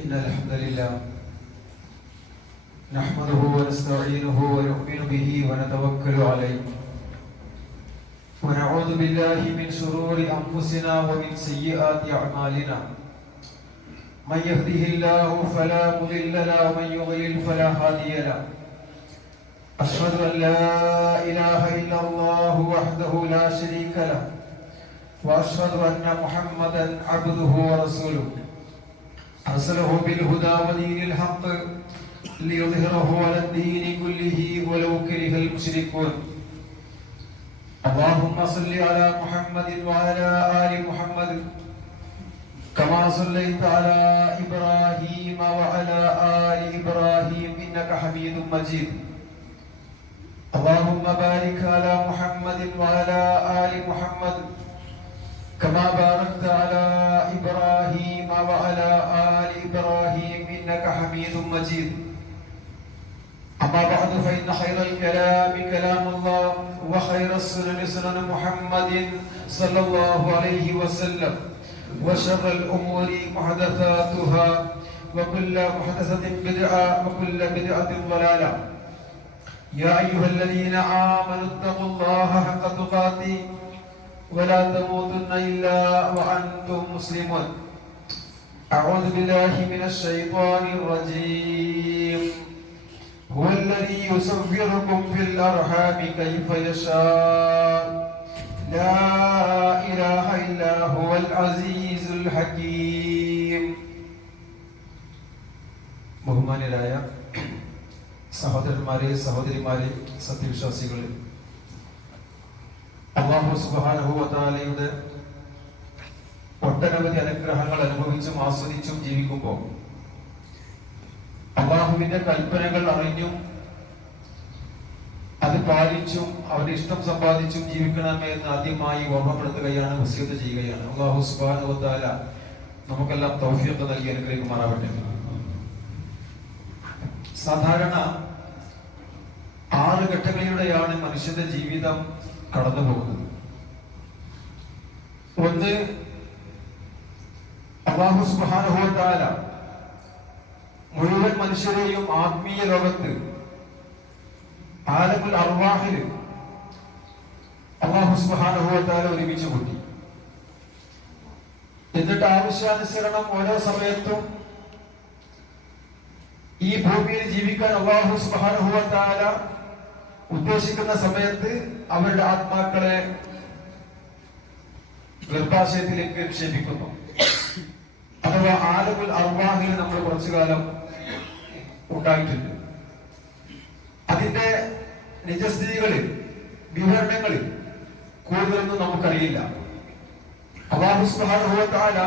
إن الحمد لله نحمده ونستعينه ونؤمن به ونتوكل عليه ونعوذ بالله من شرور أنفسنا ومن سيئات أعمالنا من يهده الله فلا مضل له ومن يضلل فلا هادي له أشهد أن لا إله إلا الله وحده لا شريك له وأشهد أن محمدا عبده ورسوله أرسله بالهدى ودين الحق ليظهره على الدين كله ولو كره المشركون اللهم صل على محمد وعلى آل محمد كما صليت على إبراهيم وعلى آل إبراهيم إنك حميد مجيد اللهم بارك على محمد وعلى آل محمد كما باركت على إبراهيم وعلى آل إبراهيم إنك حميد مجيد أما بعد فإن خير الكلام كلام الله وخير السنن سنن محمد صلى الله عليه وسلم وشر الأمور محدثاتها وكل محدثة بدعة وكل بدعة ضلالة يا أيها الذين آمنوا اتقوا الله حق تقاته ولا تموتن إلا وأنتم مسلمون أعوذ بالله من الشيطان الرجيم هو الذي يصوركم في الأرحام كيف يشاء لا إله إلا هو العزيز الحكيم ബഹുമാന്യരായ സഹോദരന്മാരെ സഹോദരിമാരെ സത്യവിശ്വാസികളെ അല്ലാഹു സുബ്ഹാനഹു വ തആലയുടെ ഒട്ടനവധി അനുഗ്രഹങ്ങൾ അനുഭവിച്ചും ആസ്വദിച്ചും ജീവിക്കുമ്പോൾ അല്ലാഹുവിന്റെ കൽപ്പനകൾ അറിഞ്ഞും അത് പാലിച്ചും അവരുടെ ഇഷ്ടം സമ്പാദിച്ചും ജീവിക്കണമേ എന്ന് ആദ്യമായി ഓർമ്മപ്പെടുത്തുകയാണ്, വസിയത്ത് ചെയ്യുകയാണ്. അല്ലാഹു സുബ്ഹാനഹു വ തആല നമുക്കെല്ലാം തൗഫീഖ് നൽകി അനുഗ്രഹിക്കുമാറാവട്ടെ. സാധാരണ 6 ഘട്ടങ്ങളിലൂടെയാണ് മനുഷ്യന്റെ ജീവിതം കടന്നു പോകുന്നത്. ഒന്ന്, അല്ലാഹു സുബ്ഹാനഹു വ തആല മുഴുവൻ മനുഷ്യരെയും ആത്മീയ ലോകത്ത് ആലമുൽ അർവാഹിൽ അല്ലാഹു സുബ്ഹാനഹു വ തആല ഒരുമിച്ച് കൂട്ടി. എന്നിട്ട് ആവശ്യാനുസരണം ഓരോ സമയത്തും ഈ ഭൂമിയിൽ ജീവിക്കാൻ അല്ലാഹു സുബ്ഹാനഹു വ തആല ഉദ്ദേശിക്കുന്ന സമയത്ത് അവരുടെ ആത്മാക്കളെ ഗർഭാശയത്തിലേക്ക് നിക്ഷേപിക്കുന്നു. അഥവാ ആലമുൽ അർവാഹിൽ നമ്മൾ കുറച്ചു കാലം ഉണ്ടായിട്ടുണ്ട്. അതിന്റെ നിജസ്ഥിതികളിൽ വിവരണങ്ങളിൽ കൂടുതലൊന്നും നമുക്കറിയില്ല. അല്ലാഹു സുബ്ഹാനഹു വ തആല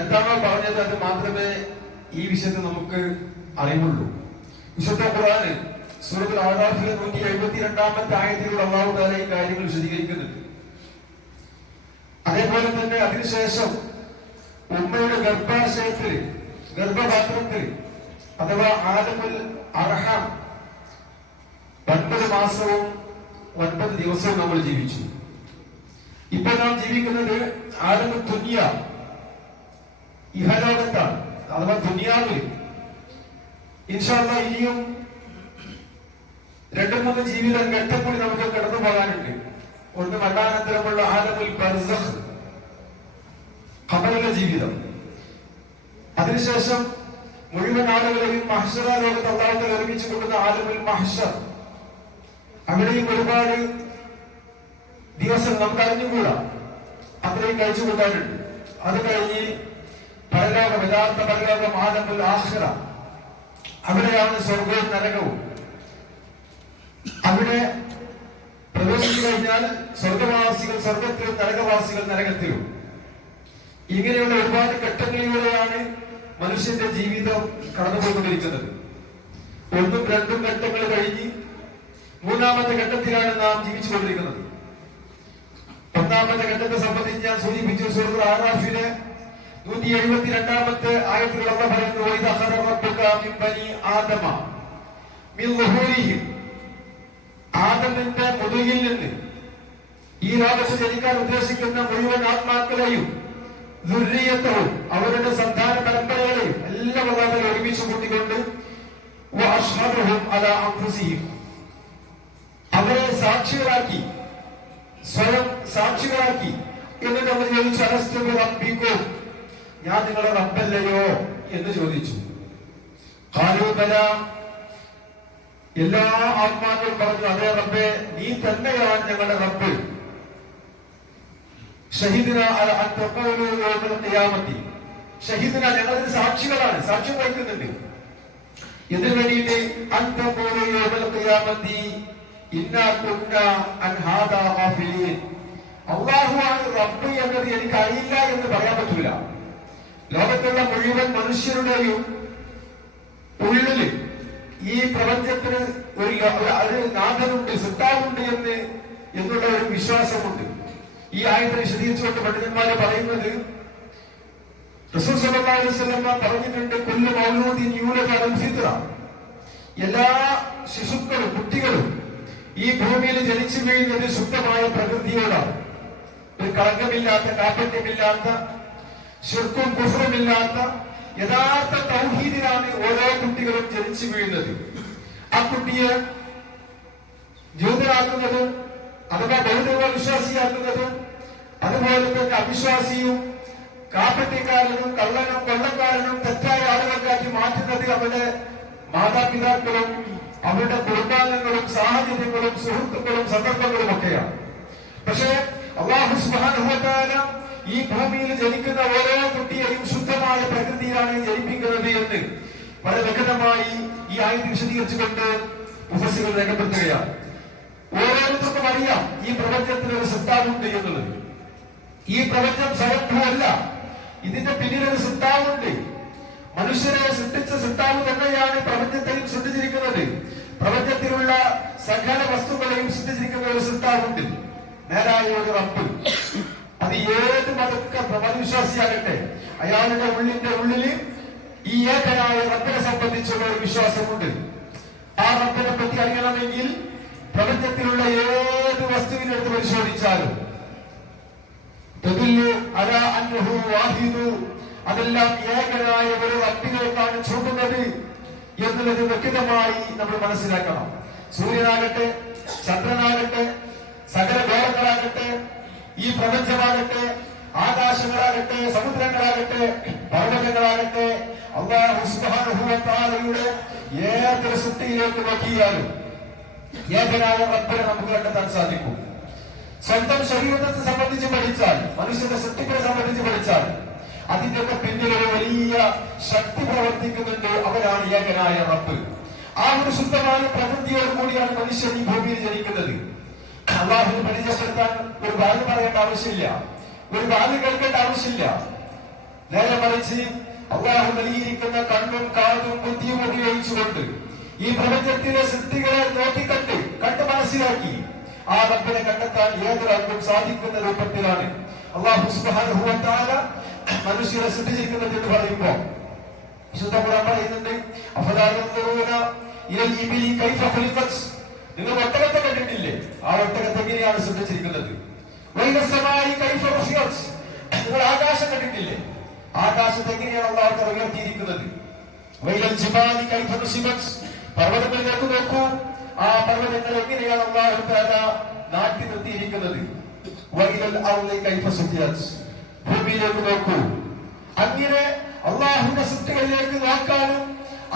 എന്താണോ പറഞ്ഞത് അത് മാത്രമേ ഈ വിഷയത്തിൽ നമുക്ക് അറിവുള്ളൂ. വിശുദ്ധ ഖുർആനിൽ സൂറത്തുൽ അഅറാഫിലെ 172-ാമത്തെ ആയത്തിലൂടെ അല്ലാഹു തആല ഈ കാര്യങ്ങൾ വിശദീകരിക്കുന്നുണ്ട്. അതേപോലെ തന്നെ അതിനുശേഷം ഉമ്മയുടെ ഗർഭാശയത്തിൽ ഗർഭപാത്രത്തിൽ അഥവാ ആലമുൽ അർഹാം 9 മാസവും 9 ദിവസവും നമ്മൾ ജീവിച്ചു. ഇപ്പൊ നാം ജീവിക്കുന്നത് ആലമുൽ ദുനിയ, ഇഹലോകത്താണ്, അഥവാ ദുനിയാവിൽ. ഇൻഷാ അല്ലാഹ് ഇനിയും 2-3 ജീവിതം ഘട്ടം കൂടി നമുക്ക് കടന്നു പോകാനുണ്ട്. ഒന്ന് മരണാനന്തരമുള്ള ആലമുൽ ബർസഖ്, ഖബറിലെ ജീവിതം. അതിനുശേഷം മുഴുവൻ ആളുകളെയും മഹ്ശറ ലോകത്ത് അല്ലാഹു തആല ഒരുമിച്ച് കൊണ്ടുവന്ന ആലമുൽ മഹ്ശർ. അവിടെയും ഒരുപാട് ദിവസം നമുക്ക് അറിഞ്ഞുകൂടാ, അത്രയും കഴിച്ചു കൂട്ടാനുണ്ട്. അത് കഴിഞ്ഞ് പരലോകം, യഥാർത്ഥ പരലോകം ആലമുൽ ആഖിറ. അവിടെയാണ് സ്വർഗവും നരകവും. അവിടെ പ്രവേശിച്ചു കഴിഞ്ഞാൽ സ്വർഗവാസികൾ സ്വർഗത്തിലും നരകവാസികൾ നരകത്തിലും. ഇങ്ങനെയുള്ള ഒരുപാട് ഘട്ടങ്ങളിലൂടെയാണ് മനുഷ്യന്റെ ജീവിതം കടന്നുപോയിക്കൊണ്ടിരിക്കുന്നത്. 1ഉം 2ഉം ഘട്ടങ്ങൾ കഴിഞ്ഞ് 3-ാമത്തെ ഘട്ടത്തിലാണ് നാം ജീവിച്ചുകൊണ്ടിരിക്കുന്നത്. 1-ാമത്തെ ഘട്ടത്തെ സംബന്ധിച്ച് ഞാൻ സൂചിപ്പിച്ചു. സൂറത്തുൽ അഅറാഫിലെ 172-ാമത്തെ ആയത്തിൽ അല്ലാഹു പറയുന്നു, വഇദാ ഖറ റബ്ബുക മിൻ ബനി ആദമ മിൻ ളുഹൂരിഹിം, ആദമിന്റെ മുതുകിൽ നിന്ന് ഈ ലോകത്ത് ജനിക്കാൻ ഉദ്ദേശിക്കുന്ന മുഴുവൻ ആത്മാക്കളെയും ദുർരിയത്തവും അവരുടെ സന്താന പരമ്പരകളെയും എല്ലാം അല്ലാഹു ഒരുമിച്ച് കൂട്ടിക്കൊണ്ട് വഅശ്ഹദുഹും അലാ അൻഫുസിഹിം, അവരെ സാക്ഷികളാക്കി, സ്വയം സാക്ഷികളാക്കി. എന്നിട്ട് അവർ ചോദിച്ചു, അലസ്തു ബിറബ്ബിക്കും, ഞാൻ നിങ്ങളുടെ റബ്ബല്ലയോ എന്ന് ചോദിച്ചു. ഖാലൂ ബലാ, എല്ലാ ആത്മാക്കളും പറഞ്ഞു, അതേ റബ്ബേ, നീ തന്നെയാണ് ഞങ്ങളുടെ റബ്ബ്. ഷഹീദിന അല അൻ തഖൂലു യൗമൽ ഖിയാമത്തി, ഷഹീദിന, ഞങ്ങളതിന് സാക്ഷികളാണ്, സാക്ഷ്യം വഹിക്കുന്നുണ്ട്. ഇതിനു വേണ്ടിയിട്ട് അൻ തഖൂലു യൗമൽ ഖിയാമത്തി ഇന്നാ കുന്നാ അൻ ഹാദാ ഗാഫിലീൻ, അല്ലാഹുവാണ് റബ്ബ് എന്നത് എനിക്ക് അറിയില്ല എന്ന് പറയാൻ പറ്റൂല. ലോകത്തുള്ള മുഴുവൻ മനുഷ്യരുടെയും ഉള്ളില് ഈ പ്രപഞ്ചത്തിന് ഒരു നാഥനുണ്ട്, സിദ്ധാവുണ്ട് എന്നുള്ള ഒരു വിശ്വാസമുണ്ട്. ഈ ആയത്തെ വിശദീകരിച്ചുകൊണ്ട് പണ്ഡിതന്മാരെ പറയുന്നത്, റസൂൽ സല്ലല്ലാഹു അലൈഹി വസല്ലം പറഞ്ഞിട്ടുണ്ട്, കുല്ലു മൗലൂദിൻ യൂലദു അലൽ ഫിത്ര, എല്ലാ ശിശുക്കളും കുട്ടികളും ഈ ഭൂമിയിൽ ജനിച്ചു വീഴുന്നത് ശുദ്ധമായ പ്രകൃതിയോടാണ്. ഒരു കളങ്കമില്ലാത്ത, കാപട്യമില്ലാത്ത, ശിർക്കും കുഫ്റുമില്ലാത്ത യഥാർത്ഥ തൗഹീദിലാണ് ഓരോ കുട്ടികളും ജനിച്ചു വീഴുന്നത്. ആ കുട്ടിയെ ജൂതരാക്കുന്നതും അഥവാ ബൗദ്ധ വിശ്വാസിയാക്കുന്നതും അതുപോലെ തന്നെ അവിശ്വാസിയും കാപ്പട്ടിക്കാരനും കള്ളനും കൊള്ളക്കാരനും തെറ്റായ ആളുകൾക്കാക്കി മാറ്റുന്നത് അവരുടെ മാതാപിതാക്കളും അവരുടെ കുടുംബാംഗങ്ങളും സാഹചര്യങ്ങളും സുഹൃത്തുക്കളും സന്ദർഭങ്ങളും ഒക്കെയാണ്. പക്ഷേ അല്ലാഹു സുബ്ഹാനഹു വ തആല ഈ ഭൂമിയിൽ ജനിക്കുന്ന ഓരോ കുട്ടിയെയും ശുദ്ധമായ പ്രകൃതിയിലാണ് ജനിപ്പിക്കുന്നത് എന്ന് വളരെ വ്യക്തമായി ഈ ആയത്ത് വിശദീകരിച്ചുകൊണ്ട് മുഫസ്സിറുകൾ രേഖപ്പെടുത്തുകയാണ്. ഓരോരുത്തർക്കും അറിയാം ഈ പ്രപഞ്ചത്തിന് ഒരു സിദ്ധാവുണ്ട് എന്നുള്ളത്. ഈ പ്രപഞ്ചം സ്വയംഭൂവല്ല, ഇതിന്റെ പിന്നിലൊരു സിദ്ധാവുണ്ട്. മനുഷ്യരെ സൃഷ്ടിച്ച സിദ്ധാവ് തന്നെയാണ് പ്രപഞ്ചത്തെയും സൃഷ്ടിച്ചിരിക്കുന്നത്. പ്രപഞ്ചത്തിലുള്ള സകല വസ്തുക്കളെയും സൃഷ്ടിച്ചിരിക്കുന്ന ഒരു സിദ്ധാവുണ്ട്, നേരായ ഒരു റബ്ബ്. അത് ഏത് മതവിശ്വാസിയാകട്ടെ, അയാളുടെ ഉള്ളില് ഈ ഏകനായ റബ്ബിനെ സംബന്ധിച്ചുള്ള ഒരു വിശ്വാസമുണ്ട്. ആ റബ്ബിനെ പറ്റി അറിയണമെങ്കിൽ പ്രപഞ്ചത്തിലുള്ള ഏത് വസ്തുവിനെടുത്ത് പരിശോധിച്ചാലും അതെല്ലാം ഏകനായ ഒരു റബ്ബിലേക്കാണ് ചൂണ്ടുന്നത് എന്നുള്ളത് വ്യക്തമായി നമ്മൾ മനസ്സിലാക്കണം. സൂര്യനാകട്ടെ, ചന്ദ്രനാകട്ടെ, സകല ഗോളങ്ങളാകട്ടെ, ഈ പ്രപഞ്ചമാകട്ടെ, ആകാശങ്ങളാകട്ടെ, സമുദ്രങ്ങളാകട്ടെ, പർവ്വതങ്ങളാകട്ടെ, അല്ലാഹു സുബ്ഹാനഹു വ തആലയുടെ ഏതൊരു സൃഷ്ടിയിലേക്ക് നോക്കിയാലും ഏകനായ റബ്ബിനെ നമുക്ക് കണ്ടെത്താൻ സാധിക്കും. സ്വന്തം ശരീരത്തെ സംബന്ധിച്ച് പഠിച്ചാൽ, മനുഷ്യന്റെ സൃഷ്ടിപ്പിനെ സംബന്ധിച്ച് പഠിച്ചാൽ അതിന്റെ പിന്നിൽ ഒരു വലിയ ശക്തി പ്രവർത്തിക്കുന്നുണ്ട്. അവരാണ് ഏകനായ റബ്ബ്. ആ ഒരു ശുദ്ധമായ പ്രകൃതിയോട് കൂടിയാണ് മനുഷ്യൻ ഈ ഭൂമിയിൽ ജനിക്കുന്നത്. അല്ലാഹുവിനെ പരിചയപ്പെടുത്താൻ ഒരു വാല് പറയേണ്ട ആവശ്യമില്ല, ഒരു വാല് കേൾക്കേണ്ട ആവശ്യമില്ല. നേരെ മറിച്ച് അല്ലാഹു നൽകിയിരിക്കുന്ന കണ്ണും കാതും ബുദ്ധിയും ഉപയോഗിച്ചുകൊണ്ട് ഈ പ്രപഞ്ചത്തിലെ സൃഷ്ടികളെ കണ്ട് മനസ്സിലാക്കി ആ റബ്ബിനെ കണ്ടെത്താൻ ഏതൊരാൾക്കും സാധിക്കുന്ന രൂപത്തിലാണ് അല്ലാഹു സുബ്ഹാനഹു വ തആല മനുഷ്യരെ സൃഷ്ടിച്ചിരിക്കുന്നത് എന്ന് പറയുമ്പോൾ വിശുദ്ധ ഖുർആൻ പറയുന്നുണ്ട്, അഫലാ യൻദുറൂന ഇലൽ ഇബിലി കൈഫ ഖുലിഖത്, നിങ്ങൾ ഒട്ടകത്തെ കണ്ടിട്ടില്ലേ? ആ ഒട്ടകത്തെ എങ്ങനെയാണ് സൃഷ്ടിച്ചിരിക്കുന്നത്? വൈനസ്സമായി കൈഫ റുഫിയത്, നിങ്ങൾ ആകാശം കണ്ടിട്ടില്ലേ? ആകാശത്തെ എങ്ങനെയാണ് അല്ലാഹു ഉയർത്തിയിരിക്കുന്നത്? വൈലൽ ജിബാലി കൈഫ നുസിബത്, പർവ്വതങ്ങളിലേക്ക് നോക്കൂ, ആ പർവ്വതങ്ങൾ എങ്ങനെയാണ് അല്ലാഹു തആല നാട്ടി നിർത്തിയിരിക്കുന്നത്? വൈലൽ അർളി കൈഫ സുജിയത്, ഭൂമിയിലേക്ക് നോക്കൂ. അങ്ങനെ അല്ലാഹുവിന്റെ സൃഷ്ടികളിലേക്ക് നോക്കാനും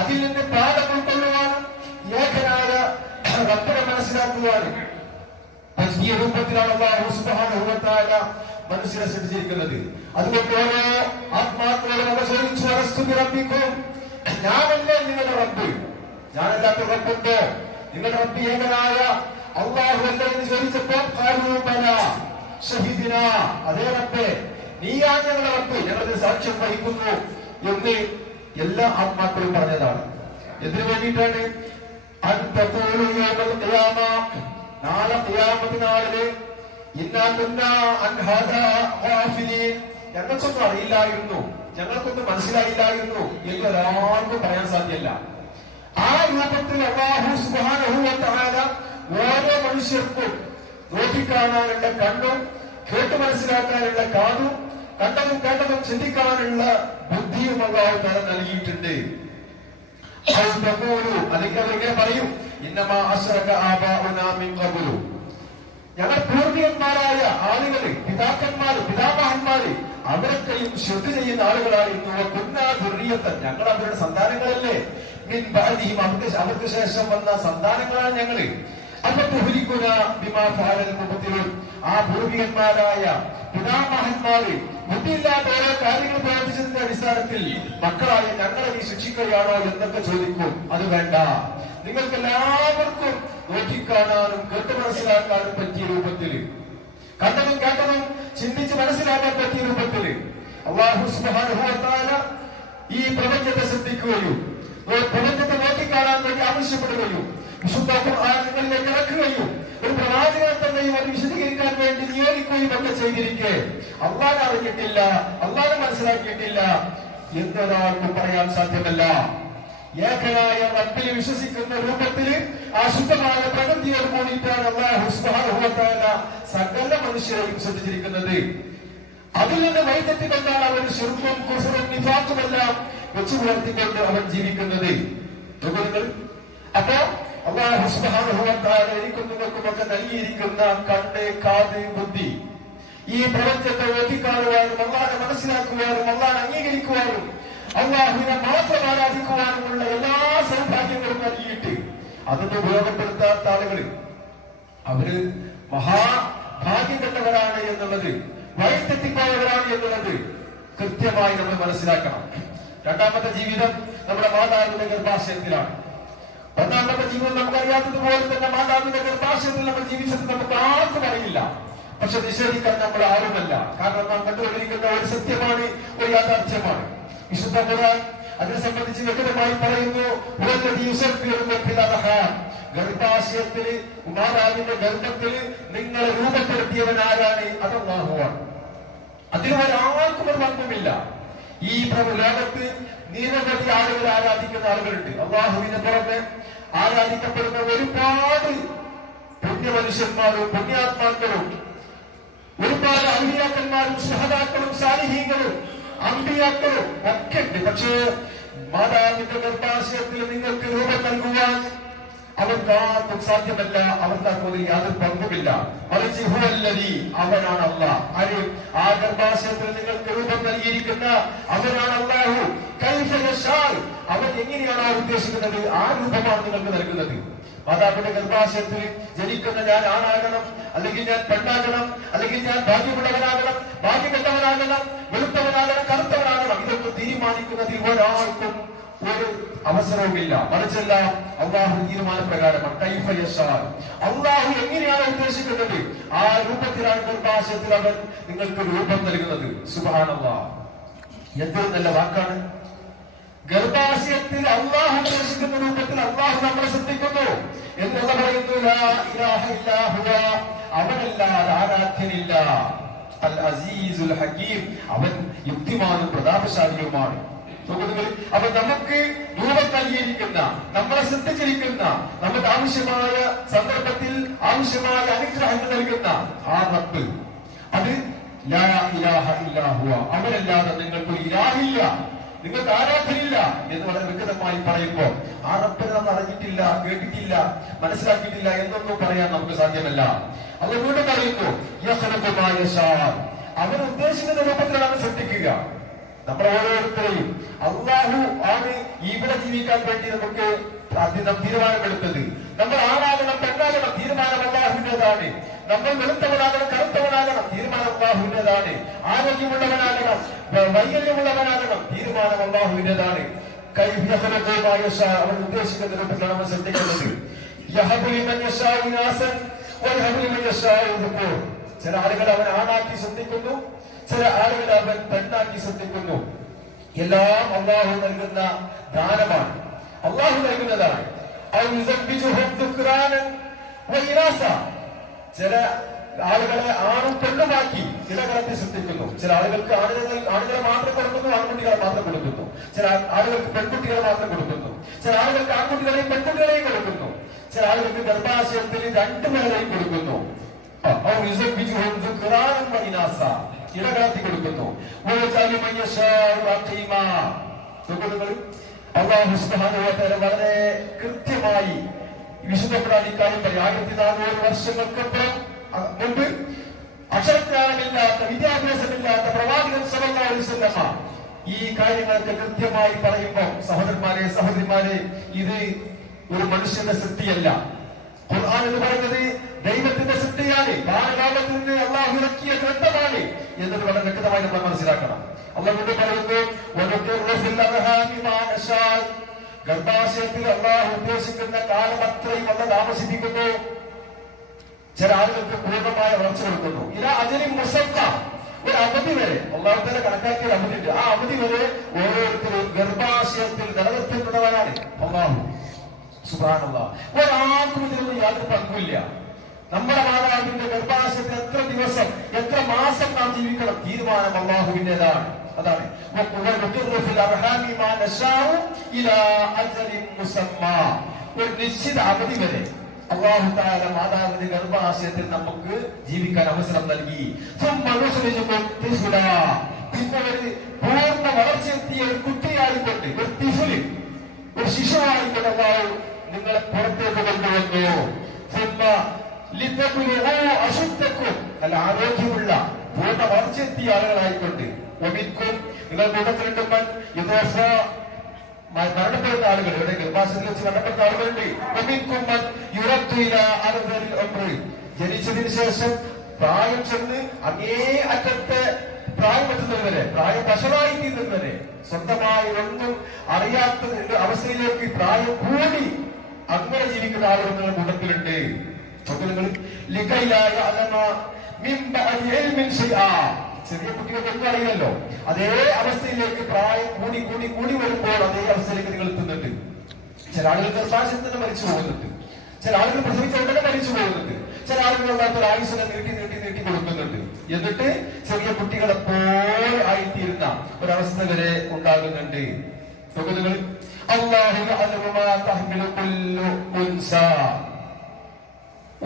അതിൽ നിന്ന് പാഠം ഉൾക്കൊള്ളുവാനും ഏകനായ റബ്ബിനെ മനസ്സിലാക്കുവാനും ഈ രൂപത്തിലാണ് അല്ലാഹു സുബ്ഹാനഹു വ തആല മനുഷ്യരെ സൃഷ്ടിച്ചിരിക്കുന്നത്. അതുകൊണ്ട് ഓരോ ആത്മാക്കളോടും അവസരിച്ചു, അലസ്തു ബിറബ്ബിക്കും, ഞാനല്ലേ നിങ്ങളുടെ റബ്ബ്? ഞാനല്ലാത്ത റബ്ബുണ്ടോ? നിങ്ങളുടെ റബ്ബ് ഏകനായ അല്ലാഹു അല്ലേ എന്ന് ചോദിച്ചപ്പോൾ ഖാലൂ ബലാ ഷഹീദിനാ, അതേ റബ്ബേ, നീയാണ് ഞങ്ങളുടെ റബ്ബ്, ഞങ്ങളുടെ സാക്ഷ്യം വഹിക്കുന്നു എന്ന് എല്ലാ ആത്മാക്കളും പറഞ്ഞതാണ്. എന്തിനു വേണ്ടിയിട്ടാണ്? അൻ തഖൂലു യൗമൽ ഖിയാമ, നാളെ ഖിയാമത്ത് നാളില് ഇന്നാ കുന്നാ അൻ ഹാദാ ഗാഫിലീൻ, ഞങ്ങൾക്കൊന്നും അറിയില്ലായിരുന്നു, ഞങ്ങൾക്കൊന്നും മനസ്സിലായില്ലായിരുന്നു എന്ന് ഒരാൾക്കും പറയാൻ സാധ്യമല്ല. ആ രൂപത്തിൽ അല്ലാഹു സുബ്ഹാനഹു വ തആല ഓരോ മനുഷ്യർക്കും നോക്കിക്കാണാനുള്ള കണ്ണും കേട്ടു മനസ്സിലാക്കാനുള്ള കാതും കണ്ടതും കേട്ടതും ചിന്തിക്കാനുള്ള ബുദ്ധിയും അല്ലാഹു തആല നൽകിയിട്ടുണ്ട്. അല്ലെങ്കിൽ അവരിങ്ങനെ പറയും, ഇന്നമാ അശ്റക ആബാഉനാ മിൻ ഖബ്ലു, ഞങ്ങൾ പൂർവികന്മാരായ ആളുകള്, പിതാമഹന്മാര് അവരൊക്കെയും ശുദ്ധ ചെയ്യുന്ന ആളുകളായിരുന്നു. കുന്നാദുർരിയത്തൻ, ഞങ്ങൾ അവരുടെ സന്താനങ്ങളല്ലേ. മിൻ ബഅദിഹിം, അവർക്ക് ശേഷം വന്ന സന്താനങ്ങളാണ് ഞങ്ങള്. അഫതുഹ്ലികുന ബിമാ ഫഅലൽ മുബ്തിലൂൻ, ആ പൂർവികന്മാരായ പിതാമഹന്മാര് ബുദ്ധിയില്ലാത്ത ഓരോ കാര്യങ്ങൾ പ്രവർത്തിച്ചതിന്റെ അടിസ്ഥാനത്തിൽ മക്കളായ ഞങ്ങളെ നീ ശിക്ഷിക്കുകയാണോ എന്നൊക്കെ ചോദിക്കും. അത് വേണ്ട, നിങ്ങൾക്ക് എല്ലാവർക്കും നോക്കിക്കാണാനും കേട്ട് മനസ്സിലാക്കാനും പറ്റിയ രൂപത്തില്, കണ്ടതും കേട്ടതും ചിന്തിച്ച് മനസ്സിലാക്കാൻ പറ്റിയ രൂപത്തില് അല്ലാഹു സുബ്ഹാനഹു വ തആല ഈ പ്രപഞ്ചത്തെ ശ്രദ്ധിക്കുകയും പ്രപഞ്ചത്തെ നോക്കിക്കാണാൻ വേണ്ടി ആവശ്യപ്പെടുകയും വിശുദ്ധ ഖുർആൻ നിങ്ങളിലേക്ക് ഇറക്കുകയും ഒരു പ്രവാചകനെ തന്നെയും അത് വിശദീകരിക്കാൻ വേണ്ടി നിയോഗിക്കുകയും ഒക്കെ ചെയ്തിരിക്കെ അല്ലാഹനെ അറിഞ്ഞിട്ടില്ല, അല്ലാഹനെ മനസ്സിലാക്കിയിട്ടില്ല എന്നൊരാൾക്കും പറയാൻ സാധ്യമല്ല. ഏകനായ റബ്ബിൽ വിശ്വസിക്കുന്ന രൂപത്തില് ആ ശുദ്ധമായ പ്രകൃതിയോട് കൂടിയിട്ടാണ് അല്ലാഹു സുബ്ഹാനഹു വ തആല സകല മനുഷ്യരെയും സൃഷ്ടിച്ചിരിക്കുന്നത്. അതിൽ നിന്ന് വൈദഗ്ധ്യക്കൊണ്ടാണ് അവൻ ശിർക്കും കുഫറും നിഫാഖുമെല്ലാം വെച്ചു പുലർത്തിക്കൊണ്ട് അവൻ ജീവിക്കുന്നത്. അപ്പോ അല്ലാഹു സുബ്ഹാനഹു വ തആല എനിക്കും നിങ്ങൾക്കുമൊക്കെ നൽകിയിരിക്കുന്ന കണ്ണ്, കാത്, ബുദ്ധി, ഈ പ്രപഞ്ചത്തെ നോക്കിക്കാണുവാനും അല്ലാഹനെ മനസ്സിലാക്കുവാനും അല്ലാഹനെ അംഗീകരിക്കുവാനും അല്ലാഹുവിനെ മാത്രം ആരാധിക്കുവാനുമുള്ള എല്ലാ സൗഭാഗ്യങ്ങളും നൽകിയിട്ട് അതൊന്നും ഉപയോഗപ്പെടുത്താത്ത ആളുകള് അവര് മഹാഭാഗ്യം കെട്ടവരാണ് എന്നുള്ളത്, വഴിതെറ്റിപ്പോയവരാണ് എന്നുള്ളത് കൃത്യമായി നമ്മൾ മനസ്സിലാക്കണം. രണ്ടാമത്തെ ജീവിതം നമ്മുടെ മാതാവിന്റെ ഗർഭാശയത്തിലാണ്. ഒന്നാമത്തെ ജീവിതം നമുക്കറിയാത്തതുപോലെ തന്നെ മാതാവിന്റെ ഗർഭാശയത്തിൽ നമ്മൾ ജീവിച്ചത് നമുക്ക് ആർക്കും അറിയില്ല. പക്ഷെ നിഷേധിക്കാൻ നമ്മൾ ആരുമല്ല. കാരണം നാം കണ്ടുകൊണ്ടിരിക്കുന്ന ഒരു സത്യമാണ്, ഒരു യാഥാർത്ഥ്യമാണ്. വിശുദ്ധ ഖുർആൻ അതിനെ സംബന്ധിച്ച് വ്യക്തമായി പറയുന്നു, ഗർഭാശയത്തില് മാതാവിന്റെ ഗർഭത്തില് നിങ്ങളെ രൂപപ്പെടുത്തിയവൻ ആരാണ്? അത് അല്ലാഹുവാണ്. അതിന് ഒരാൾക്കും ഒരു ബന്ധമില്ല. ഈ ലോകത്ത് നിരവധി ആളുകൾ ആരാധിക്കുന്ന ആളുകളുണ്ട്. അല്ലാഹുവിനെ പുറമെ ആരാധിക്കപ്പെടുന്ന ഒരുപാട് പുണ്യമനുഷ്യന്മാരും പുണ്യാത്മാക്കളും ഒരുപാട് ഔലിയാക്കന്മാരും ശുഹദാക്കളും സാലിഹീങ്ങളും അമ്പിയാക്കളും ഒക്കെ ഉണ്ട്. പക്ഷേ മാതാവിന്റെ ഗർഭാശയത്തിൽ നിങ്ങൾക്ക് രൂപം നൽകുവാൻ അവർക്കാർക്കും സാധ്യമല്ല, അവർക്കാർക്കും യാതൊരു പങ്കുമില്ല. മറിച്ച് ഹുവല്ലദീ, അവനാണ് അല്ലാഹ്. ആര്? ആ ഗർഭാശയത്തിൽ നിങ്ങൾക്ക് രൂപം നൽകിയിരിക്കുന്ന അവനാണ് അല്ലാഹു. കൈഫ യശാ, അവൻ എങ്ങനെയാണോ ഉദ്ദേശിക്കുന്നത് ആ രൂപമാണ് നിങ്ങൾക്ക് നൽകുന്നത്. മാതാവിന്റെ ഗർഭാശയത്തിൽ ജനിക്കുന്ന ഞാൻ ആണാകണം, അല്ലെങ്കിൽ ഞാൻ പെണ്ണാകണം, അല്ലെങ്കിൽ ഞാൻ ഭാഗ്യമുള്ളവനാകണം, ഭാഗ്യകെട്ടവനാകണം, വെളുത്തവനാകണം, കറുത്തവനാകണം, ഇതൊക്കെ തീരുമാനിക്കുന്നതിൽ ഒരാൾക്കും ഒരു അവസരവുമില്ല. മറിച്ചെല്ലാം അല്ലാഹു തീരുമാനപ്രകാരമാണ്. കൈഫ യശാ, അല്ലാഹു എങ്ങനെയാണ് ഉദ്ദേശിക്കുന്നത് ആ രൂപത്തിലാണ് ഗർഭാശയത്തിൽ അവൻ നിങ്ങൾക്ക് രൂപം നൽകുന്നത്. സുബ്ഹാനല്ലാഹ്, എന്തൊരു നല്ല വാക്കാണ്. ഗർഭാശയത്തിൽ അല്ലാഹു ഉദ്ദേശിക്കുന്ന രൂപത്തിൽ അല്ലാഹു നമ്മളെ ശ്രദ്ധിക്കുന്നു എന്നുള്ള പറയുന്നു. ലാ ഇലാഹ ഇല്ലാ ഹുവ, അവനല്ലാതെ ആരാധ്യനില്ല. അൽ അസീസുൽ ഹകീം, അവൻ യുക്തിമാനും പ്രതാപശാലിയുമാണ്. അപ്പൊ നമുക്ക് രൂപം നൽകിയിരിക്കുന്ന, നമ്മളെ സൃഷ്ടിച്ചിരിക്കുന്ന, നമുക്ക് ആവശ്യമായ സന്ദർഭത്തിൽ ആവശ്യമായ അനുഗ്രഹങ്ങൾ നൽകുന്ന ആ റബ്ബ്, അത് ലാ ഇലാഹ ഇല്ലാ ഹുവ, അവനല്ലാതെ നിങ്ങൾക്ക് ഇലാഹില്ല, നിങ്ങൾക്ക് ആരാധനയില്ല എന്ന് വളരെ വ്യക്തമായി പറയുമ്പോ ആ റബ്ബിനെ നമ്മൾ അറിഞ്ഞിട്ടില്ല, കേട്ടിട്ടില്ല, മനസ്സിലാക്കിയിട്ടില്ല എന്നൊന്നും പറയാൻ നമുക്ക് സാധ്യമല്ല. അത് വീണ്ടും പറയുന്നു, അവൻ ഉദ്ദേശിക്കുന്ന രൂപത്തിലാണ് അവൻ സൃഷ്ടിക്കുക. നമ്മൾ ഓരോരുത്തരെയും അല്ലാഹു ആണ് ഇവിടെ ജീവിക്കാൻ വേണ്ടി നമുക്ക് തീരുമാനമെടുത്തത്. നമ്മൾ ആണാകണം പെണ്ണാകണം, തീരുമാനം അല്ലാഹുവിന്റേതാണ്. നമ്മൾ വെളുത്തവനാകണം കറുത്തവനാകണം, തീരുമാനം അല്ലാഹുവിന്റേതാണ്. ആരോഗ്യമുള്ളവനാകണം വൈകല്യമുള്ളവനാകണം, തീരുമാനം അല്ലാഹുവിന്റേതാണ്. അവൻ ഉദ്ദേശിക്കുന്ന രൂപത്തിലാണ് നമ്മൾ ശ്രദ്ധിക്കുന്നത്. ചില ആളുകൾ അവൻ ആണാക്കി ശ്രദ്ധിക്കുന്നു, ചില ആളുകൾ അവൻ പെണ്ണാക്കി ശ്രദ്ധിക്കുന്നു. എല്ലാം അല്ലാഹു നൽകുന്ന ദാനമാണ്, അല്ലാഹു നൽകുന്നതാണ്. ചില ആളുകളെ ആണും പെണ്ണുമാക്കി ഇടകലർത്തി ശ്രദ്ധിക്കുന്നു. ചില ആളുകൾക്ക് ആണുങ്ങളെ മാത്രം കൊടുക്കുന്നു, ആൺകുട്ടികളെ മാത്രം കൊടുക്കുന്നു. ചില ആളുകൾക്ക് പെൺകുട്ടികളെ മാത്രം കൊടുക്കുന്നു. ചില ആളുകൾക്ക് ആൺകുട്ടികളെയും പെൺകുട്ടികളെയും കൊടുക്കുന്നു. ചില ആളുകൾക്ക് ഗർഭാശയത്തിൽ രണ്ടുപേരെയും കൊടുക്കുന്നു. ഇടകലർത്തി കൊടുക്കുന്നു. അല്ലാഹു സുബ്ഹാനഹു വ തആല വളരെ കൃത്യമായി വിശുദ്ധ ഖുർആനിൽ ഇക്കാര്യം പറയും. 1400 വർഷങ്ങൾക്കപ്പുറം മുൻപ് അക്ഷരജ്ഞാനമില്ലാത്ത, വിദ്യാഭ്യാസമില്ലാത്ത പ്രവാചകൻ സല്ലല്ലാഹു അലൈഹി വസല്ലമ ഈ കാര്യങ്ങളൊക്കെ കൃത്യമായി പറയുമ്പോൾ, സഹോദരന്മാരെ സഹോദരിമാരെ, ഇത് ഒരു മനുഷ്യന്റെ സൃഷ്ടിയല്ല. ഖുർആൻ എന്ന് പറയുന്നത് ദൈവത്തിന്റെ സൃഷ്ടിയാണ്, ബാലലോകത്തിൽ നിന്ന് അല്ലാഹു ഇറക്കിയ ഗ്രന്ഥമാണ് എന്നത് വളരെ വ്യക്തമായി നമ്മൾ മനസ്സിലാക്കണം. അല്ലാഹു പറയുന്നു, ഗർഭാശയത്തിൽ അല്ലാഹു ഉദ്ദേശിക്കുന്ന കാലം അത്രയും അല്ല താമസിപ്പിക്കുന്നു. ചില ആളുകൾക്ക് പൂർണ്ണമായ വളർച്ച കൊടുക്കുന്നു. ഇല അജലിൻ മുസമ്മ, ഒരു അവധി വരെ അല്ലാഹു തആല കണക്കാക്കിയ ഒരു അവധി ഉണ്ട്. ആ അവധി വരെ ഓരോരുത്തരും ഗർഭാശയത്തിൽ നിലനിർത്തപ്പെടുന്നവരാണ് അല്ലാഹു സുബ്ഹാനല്ലാഹ്. ഒരാൾക്കും ഇതിലൊന്നും യാതൊരു പങ്കുമില്ല. നമ്മുടെ മാതാവിന്റെ ഗർഭാശയത്തിൽ എത്ര ദിവസം, എത്ര മാസം നാം ജീവിക്കണം, തീരുമാനം അല്ലാഹുവിന്റേതാണ്. അതാണ് ഒരു നിശ്ചിത അവധി വരെ അല്ലാഹു തആല മാതാവിന്റെ ഗർഭാശയത്തിൽ നമുക്ക് ജീവിക്കാൻ അവസരം നൽകി. പിന്നെ ഒരു പൂർണ്ണ വളർച്ചയെത്തിയ ഒരു കുട്ടിയായിക്കൊണ്ട്, ഒരു തിഫുല്, ഒരു ശിശുവായിക്കൊണ്ട് അല്ലാഹു നിങ്ങളെ പുറത്തേക്ക് കൊണ്ടുവന്നു. നല്ല ആരോഗ്യമുള്ള പൂർണ്ണ വളർച്ചയെത്തിയ ആളുകളായിക്കൊണ്ട്, നിങ്ങൾ കൂട്ടത്തിലുണ്ട് മരണപ്പെടുന്ന ആളുകൾ, ഇവിടെ ഗർഭാശയത്തിൽ വെച്ച് മരണപ്പെടുന്ന ആളുകളുണ്ട്. ജനിച്ചതിന് ശേഷം പ്രായം ചെന്ന് അങ്ങേ അറ്റത്തെ പ്രായം എത്തുന്നതുവരെ, പ്രായം വശമായി തീരുന്നതുവരെ, സ്വന്തമായി ഒന്നും അറിയാത്ത അവസ്ഥയിലേക്ക് പ്രായം കൂടി അങ്ങനെ ജീവിക്കുന്ന ആളുകൾ നിങ്ങളുടെ കൂട്ടത്തിലുണ്ട്. ചെറിയ കുട്ടികൾക്കൊന്നും അറിയില്ലല്ലോ. അതേ അവസ്ഥയിലേക്ക് പ്രായം കൂടി കൂടി കൂടി വരുമ്പോൾ അതേ അവസ്ഥയിലേക്ക് നിങ്ങൾ എത്തുന്നുണ്ട്. ചില ആളുകൾ ഗർഭാശയത്തിൽ തന്നെ മരിച്ചു പോകുന്നുണ്ട്, ചില ആളുകൾ പ്രസവിച്ച ഉടനെ മരിച്ചു പോകുന്നുണ്ട്, ചില ആളുകൾ ഒരു ആയുസ്സിനെ നീട്ടി നീട്ടി നീട്ടി കൊടുക്കുന്നുണ്ട്. എന്നിട്ട് ചെറിയ കുട്ടികളെ പോലെ ആയിത്തീരുന്ന ഒരവസ്ഥ വരെ ഉണ്ടാകുന്നുണ്ട്.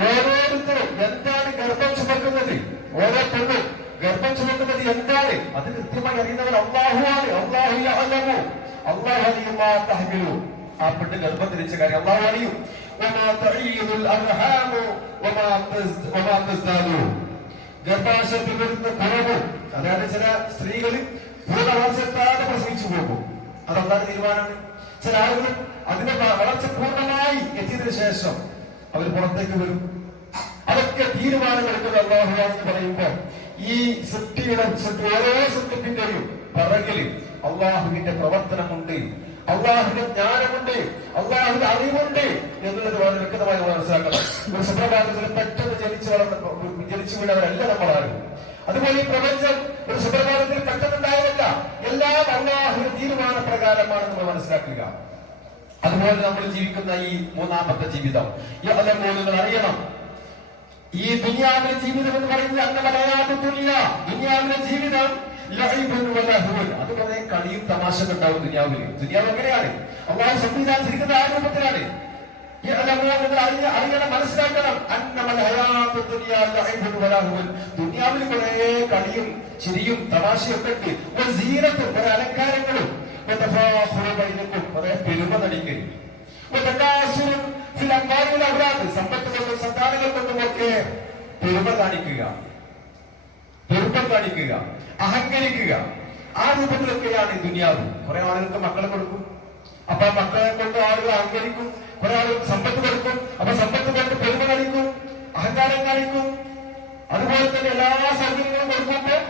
ഓരോരുത്തരും എന്താണ് ഗർഭം ചുമക്കുന്നത്, ഓരോ പെണ്ണും ഗർഭം ചുമക്കുന്നത് എന്താണ്, അത് കൃത്യമായി അറിയുന്നവർ അല്ലാഹുവാണ്. അല്ലാഹു അറിയും. ആ പെണ്ണ് ഗർഭം ധരിച്ച കാര്യം അല്ലാഹു അറിയും. ഗർഭാശയത്തിൽ വരുന്ന കുറവ്, അതായത് ചില സ്ത്രീകൾ പൂർണ്ണവളർച്ചയെത്താതെ പ്രസവിച്ചു പോകും, അത് അല്ലാഹുവിന്റെ തീരുമാനമാണ്. ചില ആളുകൾ അതിന്റെ വളർച്ച പൂർണ്ണമായി എത്തിയതിനു ശേഷം അവർ പുറത്തേക്ക് വരും. അതൊക്കെ തീരുമാനമെടുക്കുന്നത് അല്ലാഹുവാണെന്ന് പറയുമ്പോൾ ഈ സൃഷ്ടിയുടെ ഓരോ സൃഷ്ടിപ്പിന്റെയും പിറകിൽ അല്ലാഹുവിന്റെ പ്രവർത്തനമുണ്ട്, അല്ലാഹുവിന്റെ ജ്ഞാനമുണ്ട്, അല്ലാഹുവിന്റെ അറിവുണ്ട് എന്നുള്ളത് വളരെ വ്യക്തമായി മനസ്സിലാക്കണം. ഒരു സുപ്രഭാതത്തിൽ പെട്ടെന്ന് ജനിച്ചു വീണവരല്ല നമ്മളാരും. അതുപോലെ ഈ പ്രപഞ്ചം ഒരു സുപ്രഭാതത്തിൽ പെട്ടെന്നുണ്ടായതല്ല, എല്ലാം അല്ലാഹുവിന്റെ തീരുമാനപ്രകാരമാണ് നമ്മൾ മനസ്സിലാക്കുക. അതുപോലെ നമ്മൾ ജീവിക്കുന്ന ഈ മൂന്നാമത്തെ ജീവിതം, നിങ്ങൾ അറിയണം, ഈ ദുനിയാവിലെ ജീവിതം എന്ന് പറയുന്നത് ദുനിയാവിലെ ജീവിതം അത് കുറെ കളിയും തമാശ ഉണ്ടാവും. ദുനിയാവ് എങ്ങനെയാണ് അല്ലാഹു സംവിധാനിച്ചിരിക്കുന്ന ആ രൂപത്തിലാണ്. അറിയണം, മനസ്സിലാക്കണം. ദുനിയാവിൽ കുറെ കളിയും ചിരിയും തമാശയൊക്കെ ഉണ്ട്, കുറെ അലങ്കാരങ്ങളും, കുറെ പെരുമ നടിക്കൽ, സമ്പത്ത് കൊണ്ടും സന്താനങ്ങൾ കൊണ്ടുമൊക്കെ പെരുമ കാണിക്കുക, പെരുപ്പം കാണിക്കുക, അഹങ്കരിക്കുക, ആ രൂപത്തിലൊക്കെയാണ് ഈ ദുനിയാവ്. കുറെ ആളുകൾക്ക് മക്കളെ കൊടുക്കും, അപ്പൊ മക്കളെ കൊണ്ട് ആളുകൾ അഹങ്കരിക്കും. കുറെ ആളുകൾക്ക് സമ്പത്ത് കൊടുക്കും, അപ്പൊ സമ്പത്ത് കൊണ്ട് പെരുമ കാണിക്കും, അഹങ്കാരം കാണിക്കും. അതുപോലെ തന്നെ എല്ലാ സൗകര്യങ്ങളും കൊടുക്കുമ്പോൾ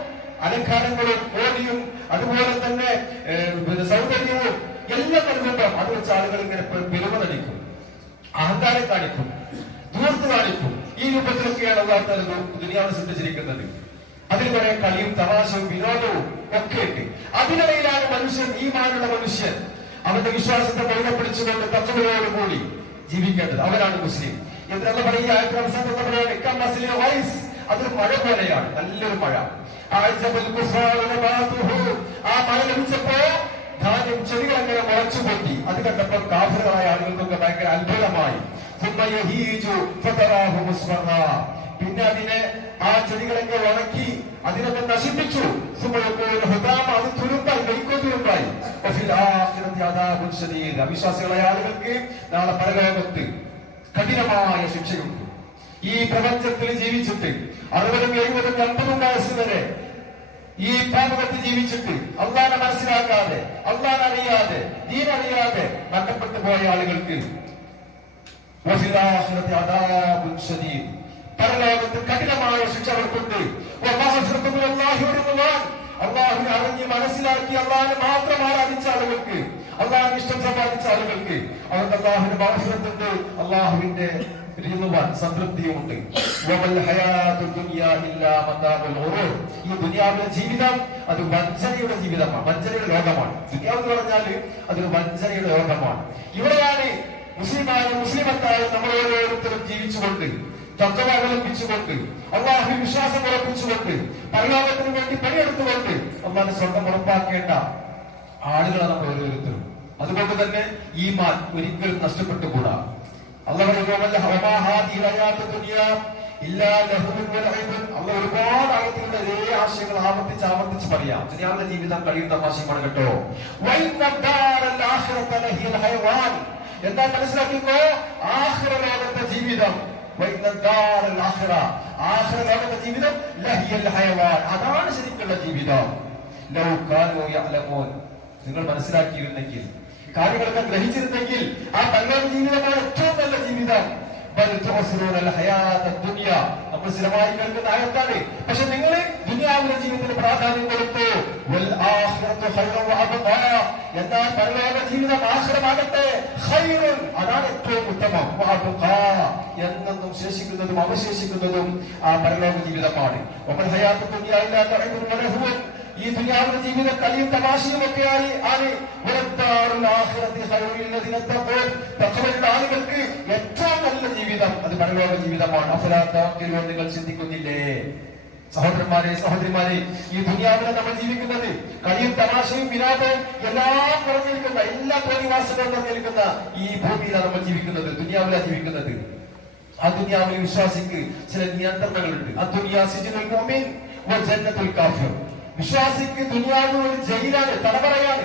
അലങ്കാരങ്ങളും ഓടിയും അതുപോലെ തന്നെ സൗന്ദര്യവും എല്ലാം നൽകുമ്പോൾ അത് വെച്ച് ആളുകൾ ഇങ്ങനെ പെരുമ നടിക്കും, അഹങ്കാരം കാണിക്കും, ദൂർത്ത് കാണിക്കും. ഈ രൂപത്തിലൊക്കെയാണ് അല്ലാഹു ദുനിയാവിനെ സൃഷ്ടിച്ചിരിക്കുന്നത്. അതിൽ കുറെ കളിയും തമാശയും വിനോദവും ഒക്കെ ഉണ്ട്. അതിനിടയിലാണ് മനുഷ്യൻ, ഈമാനുള്ള മനുഷ്യൻ, അവന്റെ വിശ്വാസത്തെ മുറുകെ പിടിച്ചുകൊണ്ട് തത്വങ്ങളോടുകൂടി ജീവിക്കേണ്ടത്. അവരാണ് മുസ്ലിം. എന്നുള്ള പറയുക അതൊരു മഴ പോലെയാണ്, നല്ലൊരു മഴ. ആ മഴ ലഭിച്ചപ്പോ ധാന്യം ചെടികൾ അങ്ങനെ മുളച്ചു പൊട്ടി. അത് കണ്ടപ്പോൾ കാഫിറുകളായ ആളുകൾക്കൊക്കെ ഭയങ്കര അത്ഭുതമായി. പിന്നെ അതിനെ ആ ചെടികളൊക്കെ ഉണക്കി അതിനൊക്കെ നശിപ്പിച്ചു. അത് തുരുമ്പായി, വൈക്കോ തുരുമ്പായി. അവിശ്വാസികളായ ആളുകൾക്ക് നാളെ പരലോകത്ത് കഠിനമായ ശിക്ഷയുണ്ട്. ഈ പ്രപഞ്ചത്തിൽ ജീവിച്ചിട്ട് 60, 70, 80 വയസ്സ് വരെ ഈ പാപകത്ത് ജീവിച്ചിട്ട് അള്ളാനെ മനസ്സിലാക്കാതെ, അള്ളാനെ അറിയാതെ, ദീനറിയാതെ മരണപ്പെട്ടു പോയ ആളുകൾക്ക് പരലോകത്ത് കഠിനമായ ശിക്ഷ അവർക്കുണ്ട്. അള്ളാഹുവിനെ അറിഞ്ഞ് മനസ്സിലാക്കി അള്ളാഹിനെ മാത്രം ആരാധിച്ച ആളുകൾക്ക്, അള്ളാഹിന് ഇഷ്ടം സമ്പാദിച്ച ആളുകൾക്ക് അവർക്ക് അള്ളാഹുവിന്റെ മഹഫിറത്തുണ്ട്, അള്ളാഹുവിന്റെ സംതൃപ്തിയുമുണ്ട്. ഈ ദുനിയാവിലെ ജീവിതം അത് വഞ്ചനയുടെ ജീവിതമാണ്, വഞ്ചനയുടെ ലോകമാണ്. ദുനിയാവ് എന്ന് പറഞ്ഞാൽ അതൊരു വഞ്ചനയുടെ ലോകമാണ്. ഇവിടെയാണ് മുസ്ലിമത്തായ നമ്മൾ ഓരോരുത്തരും ജീവിച്ചുകൊണ്ട്, തഖ്വ അവലംബിച്ചുകൊണ്ട്, അള്ളാഹുവിൽ വിശ്വാസം ഉറപ്പിച്ചുകൊണ്ട്, പരലോകത്തിന് വേണ്ടി പണിയെടുത്തുകൊണ്ട് അള്ളാഹു സ്വർഗം ഉറപ്പാക്കേണ്ട ആളുകളാണ് നമ്മൾ ഓരോരുത്തരും. അതുകൊണ്ട് തന്നെ ഈമാൻ ഒരിക്കലും നഷ്ടപ്പെട്ടുകൂടാ. അള്ളാഹു ഒരുപാട് ആയത്തിന്റെ ഇതേ ആശയങ്ങൾ ആവർത്തിച്ച് പറയാം. ദുനിയാവിലെ ജീവിതം കഴിയും തമാശയുമാണ് കേട്ടോ. എന്താ മനസ്സിലാക്കിക്കോ, ആഖിറ ലോകത്തെ ജീവിതം, ലോകത്തെ ജീവിതം അതാണ് ശരിക്കുള്ള ജീവിതം. നിങ്ങൾ മനസ്സിലാക്കിയിരുന്നെങ്കിൽ, കാര്യങ്ങളൊക്കെ ഗ്രഹിച്ചിരുന്നെങ്കിൽ ആ പരലോക ജീവിതമാണ് ഏറ്റവും നല്ല ജീവിതം. നമ്മൾ സ്ഥിരമായി കേൾക്കുന്ന ആയത്താണ്. പക്ഷെ നിങ്ങൾ ദുനിയാവിലെ ജീവിതത്തിന് പ്രാധാന്യം കൊടുത്തു. എന്നാൽ പരലോക ജീവിതം ആഖിറമാകട്ടെ അതാണ് ഏറ്റവും ഉത്തമം. എന്നെന്നും ശേഷിക്കുന്നതും അവശേഷിക്കുന്നതും ആ പരലോക ജീവിതമാണ്. ഈ ദുനിയാവിന്റെ ജീവിതം കളിയും തമാശയും ഒക്കെയായി ആണ്. ആളുകൾക്ക് ഏറ്റവും നല്ല ജീവിതം അത് പരലോക ജീവിതമാണ്. നിങ്ങൾ ചിന്തിക്കുന്നില്ലേ സഹോദരന്മാരെ, സഹോദരിമാരെ? ഈ ദുനിയാവിലെ നമ്മൾ ജീവിക്കുന്നത് കളിയും തമാശയും വിനോദവും എല്ലാം നിറഞ്ഞിരിക്കുന്ന, എല്ലാ തോന്നിവാസങ്ങളും നിറഞ്ഞിരിക്കുന്ന ഈ ഭൂമിയിലാണ് നമ്മൾ ജീവിക്കുന്നത്, ദുനിയാവിലാണ് ജീവിക്കുന്നത്. ആ ദുനിയാവിൽ വിശ്വാസിക്ക് ചില നിയന്ത്രണങ്ങളുണ്ട്. വിശ്വാസിക്ക് ദുനിയാവ് ഒരു ജയിലാണ്, തടവറയാണ്.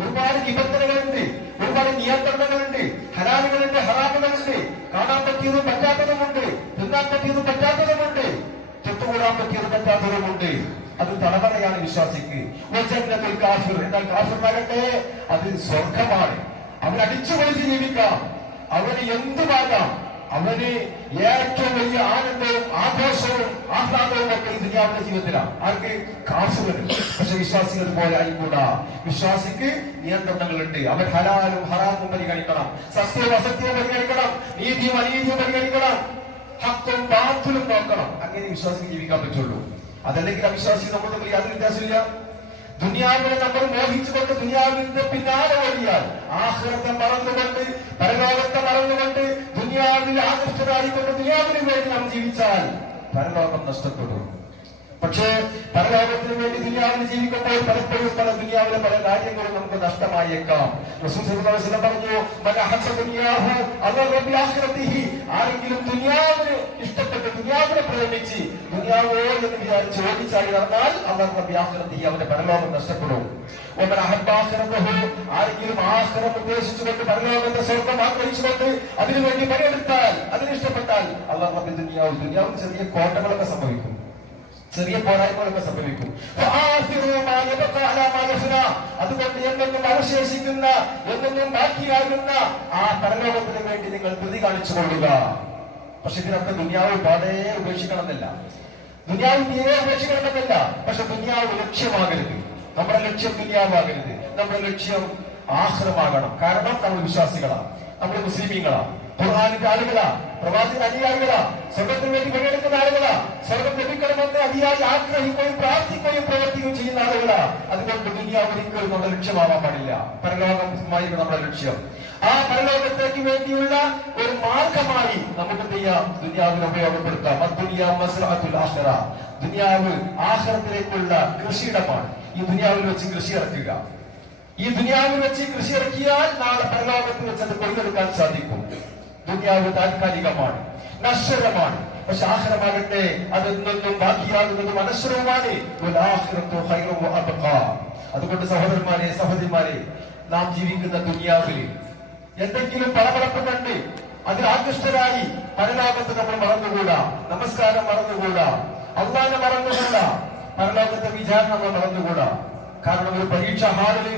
ഒരുപാട് നിബന്ധനകളുണ്ട്, ഒരുപാട് നിയന്ത്രണങ്ങളുണ്ട്, ഹലാലുകളുണ്ട്, ഹറാമുകളുണ്ട്, കാണാൻ പറ്റിയതും പറ്റാത്തതുമുണ്ട്, തിന്നാൻ പറ്റിയതും പറ്റാത്തതുമുണ്ട്, തൊട്ടുകൂടാൻ പറ്റിയതും പറ്റാത്തതുമുണ്ട്. അത് തടവറയാണ് വിശ്വാസിക്ക്. എന്നാൽ കാഫിറാകട്ടെ അത് സ്വർഗമാണ്. അവൻ അടിച്ചു പൊളിച്ച് ജീവിക്കാം, അവന് എന്തുമാകാം, അവന് ഏറ്റവും വലിയ ആനന്ദവും ആഘോഷവും ആഹ്ലാദവും ഒക്കെ ഈ ദുനിയാവിന്റെ ജീവിതത്തിലാണ്. ആർക്ക്? കാഫിറിന്. പക്ഷെ വിശ്വാസികൾ പോലെ ആയിക്കൂടാ. വിശ്വാസിക്ക് നിയന്ത്രണങ്ങളുണ്ട്. അവൻ ഹലാലും ഹറാമും പരിഗണിക്കണം, സത്യവും അസത്യവും പരിഗണിക്കണം, നീതിയും അനീതിയും പരിഗണിക്കണം, ഹക്കും ബാത്തിലും നോക്കണം. അങ്ങനെ വിശ്വാസിക്ക് ജീവിക്കാൻ പറ്റുള്ളൂ. അതല്ലെങ്കിൽ അവിശ്വാസിക്ക് നമ്മൾ തമ്മിൽ യാതൊരു വ്യത്യാസമില്ല. ദുനിയാവിനെ നമ്മൾ മോഹിച്ചുകൊണ്ട് ദുനിയാവിന്റെ പിന്നാലെ ഓടിയാൽ, ആഖിറത്തെ മറന്നുകൊണ്ട്, പരലോകത്തെ മറന്നുകൊണ്ട്, ദുനിയാവിൽ ആകൃഷ്ടരായിക്കൊണ്ട് ദുനിയാവിന് വേണ്ടി നാം ജീവിച്ചാൽ പരലോകം നഷ്ടപ്പെടും. പക്ഷേ പരലോകത്തിന് വേണ്ടി ദുനിയാവിൽ ജീവിക്കുമ്പോൾ പലപ്പോഴും പല ദുനിയാവിലെ പല കാര്യങ്ങളും നമുക്ക് നഷ്ടമായേക്കാം. റസൂൽ സല്ലല്ലാഹു അലൈഹി വസല്ലം പറഞ്ഞു, ആരെങ്കിലും ദുനിയാവിന് ഇഷ്ടപ്പെട്ട്, ദുനിയാവിനെ പ്രേമിച്ച്, ദുനിയാവോ എന്ന് വിചാരിച്ച് ഓടിച്ചാടി നടന്നാൽ അവന്റെ പരലോകം നഷ്ടപ്പെടും. ആരെങ്കിലും ആഖിറം ഉദ്ദേശിച്ചുകൊണ്ട് പരലോകത്തെ സ്വർഗം ആഗ്രഹിച്ചുകൊണ്ട് അതിനുവേണ്ടി പണിയെടുത്താൽ, അതിനിഷ്ടപ്പെട്ടാൽ അല്ലാഹു ദുനിയാവിൽ ചെറിയ കോട്ടകളൊക്കെ സംഭവിക്കും, ചെറിയ പോരായ്മകളൊക്കെ സംഭവിക്കും. അതുകൊണ്ട് എന്നെന്നും അവശേഷിക്കുന്ന, എന്നെന്നും ബാക്കിയാകുന്ന ആ പരലോകത്തിന് വേണ്ടി നിങ്ങൾ പ്രതി കാണിച്ചു കൊള്ളുക. പക്ഷെ ഇതിനൊക്കെ ദുനിയാവ് പാടെ ഉപേക്ഷിക്കണമെന്നില്ല, ദുനിയാവ് തീരെ ഉപേക്ഷിക്കണമെന്നില്ല. പക്ഷെ ദുനിയാവ് ലക്ഷ്യമാകരുത്. നമ്മുടെ ലക്ഷ്യം ദുനിയാവാകരുത്. നമ്മുടെ ലക്ഷ്യം ആഖിറമാകണം. കാരണം നമ്മൾ വിശ്വാസികളാണ്, നമ്മൾ മുസ്ലിമീങ്ങളാണ്, ഖുർആനിന്റെ ആളുകളാ, പ്രവാചക അനുയായികളാ, സ്വർഗത്തിന് വേണ്ടി പണിയെടുക്കുന്ന ആളുകളാ, സ്വർഗം ലഭിക്കണമെന്ന് അതിയായി ആഗ്രഹിക്കുകയും പ്രാർത്ഥിക്കുകയും പ്രവർത്തിക്കുകയും ചെയ്യുന്ന ആളുകളാ. അതുകൊണ്ട് ദുനിയാവ് ഒരിക്കലും നമ്മുടെ ലക്ഷ്യമാവാൻ പാടില്ല. പരലോകമായിരുന്നു നമ്മുടെ ലക്ഷ്യം. ആ പരലോകത്തേക്ക് വേണ്ടിയുള്ള ഒരു മാർഗമായി നമുക്ക് എന്ത് ചെയ്യാം? ദുനിയാവിനെ ഉപയോഗപ്പെടുത്താം. ദുനിയാവ് ആഖിറത്തിലേക്കുള്ള കൃഷിയിടമാണ്. ഈ ദുനിയാവിൽ വെച്ച് കൃഷി ഇറക്കുക. ഈ ദുനിയാവിൽ വെച്ച് കൃഷി ഇറക്കിയാൽ നാളെ പരലോകത്തിൽ വെച്ച് അത് കൊയ്തെടുക്കാൻ സാധിക്കും. ദുനിയാവ് താൽക്കാലികമാണ്, നശ്വരമാണ്. പക്ഷെ ആഖിറമാകട്ടെ അതെന്നും ബാക്കിയാകുന്നതും അനശ്വരവുമാണ്. വൽആഖിറത്തു ഖൈറുൻ വഅബ്ഖാ. അതുകൊണ്ട് സഹോദരന്മാരെ, സഹോദരിമാരെ, നാം ജീവിക്കുന്ന ദുനിയാവിൽ എന്തെങ്കിലും പളപളപ്പ് കണ്ട് അതിൽ ആകൃഷ്ടരായി പരലോകത്ത് നമ്മൾ മറന്നുകൂടാ, നമസ്കാരം മറന്നുകൂടാ, അള്ളാഹനെ മറന്നുകൂടാ, പരലോകത്തെ വിചാരണ നമ്മൾ മറന്നുകൂടാ. കാരണം ഒരു പരീക്ഷാ ഹാളില്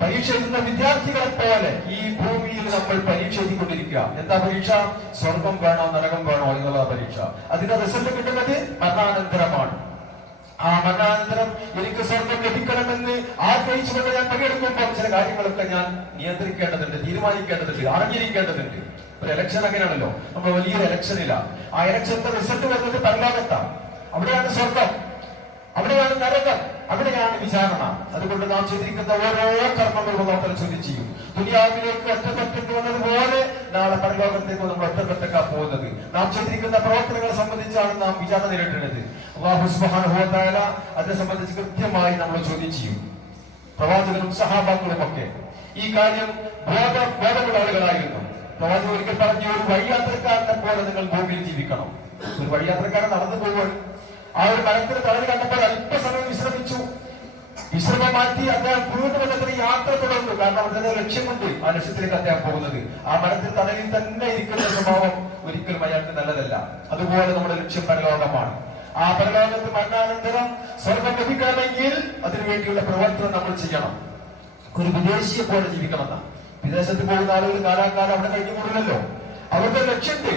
പരീക്ഷ എഴുതുന്ന വിദ്യാർത്ഥികളെ പോലെ ഈ ഭൂമിയിൽ നമ്മൾ പരീക്ഷ എഴുതിക്കൊണ്ടിരിക്കുക. എന്താ പരീക്ഷ? സ്വർഗം വേണോ നരകം വേണോ എന്നുള്ള പരീക്ഷ. അതിന്റെ റിസൾട്ട് കിട്ടുന്നത് മരണാനന്തരമാണ്. ആ മരണാനന്തരം എനിക്ക് സ്വർഗം ലഭിക്കണമെന്ന് ആഗ്രഹിച്ചുകൊണ്ട് ഞാൻ പണിയെടുക്കുമ്പോൾ ചില കാര്യങ്ങളൊക്കെ ഞാൻ നിയന്ത്രിക്കേണ്ടതുണ്ട്, തീരുമാനിക്കേണ്ടതുണ്ട്, അറിഞ്ഞിരിക്കേണ്ടതുണ്ട്. ഒരു ഇലക്ഷൻ അങ്ങനെയാണല്ലോ, നമ്മൾ വലിയൊരു ഇലക്ഷനില്ല. ആ ഇലക്ഷന്റെ റിസൾട്ട് വരുന്നത് പരലോകത്താണ്. അവിടെയാണ് സ്വർഗം, അവിടെയാണ് നരകം, അവിടെയാണ് വിചാരണ. അതുകൊണ്ട് നാം ചെയ്തിരിക്കുന്ന ഓരോ കർമ്മങ്ങളും നമ്മൾ ചോദ്യം ചെയ്യും. ദുനിയാവിലേക്ക് ഒറ്റപ്പെട്ടു വന്നതുപോലെ നാളെ പരലോകത്തേക്ക് നമ്മൾ ഒറ്റപ്പെട്ടേക്കാ പോകുന്നത്. നാം ചെയ്തിരിക്കുന്ന പ്രവർത്തനങ്ങളെ സംബന്ധിച്ചാണ് നാം വിചാരണ നേരിടുന്നത്. അല്ലാഹു സുബ്ഹാനഹു വ തആല അതിനെ സംബന്ധിച്ച് കൃത്യമായി നമ്മൾ ചോദ്യം ചെയ്യും. പ്രവാചകനും സഹാബാക്കളും ഒക്കെ ഈ കാര്യം ബോധമുള്ള ആളുകളായിരുന്നു. പ്രവാചകൻ ഒരിക്കൽ പറഞ്ഞു, ഒരു വഴിയാത്രക്കാരനെ പോലെ നിങ്ങൾ ഭൂമിയിൽ ജീവിക്കണം. ഒരു വഴിയാത്രക്കാരൻ നടന്നു പോകുവാൻ ആ ഒരു മരത്തിന് തളര് കണ്ടപ്പോൾ അല്പസമയം വിശ്രമിച്ചു. വിശ്രമം മാറ്റി അദ്ദേഹം വീണ്ടും അദ്ദേഹത്തിന് യാത്ര തുടർന്നു. കാരണം അദ്ദേഹത്തിന്റെ ലക്ഷ്യമുണ്ട്, ആ ലക്ഷ്യത്തിലേക്ക് അദ്ദേഹം പോകുന്നത്. ആ മരത്തിൽ തണലിൽ തന്നെ ഇരിക്കുന്ന സ്വഭാവം ഒരിക്കലും അയാൾക്ക് നല്ലതല്ല. അതുപോലെ നമ്മുടെ ലക്ഷ്യം പരലോകമാണ്. ആ പരലോകത്ത് മരണാനന്തരം സ്വർഗം ലഭിക്കണമെങ്കിൽ അതിനുവേണ്ടിയുള്ള പ്രവർത്തനം നമ്മൾ ചെയ്യണം. ഒരു വിദേശിയെ പോലെ ജീവിക്കണം. വിദേശത്ത് പോകുന്ന ആളുകൾ കാലാകാലം അവിടെ കഴിഞ്ഞുകൂടില്ലല്ലോ. അവരുടെ ലക്ഷ്യമുണ്ട്,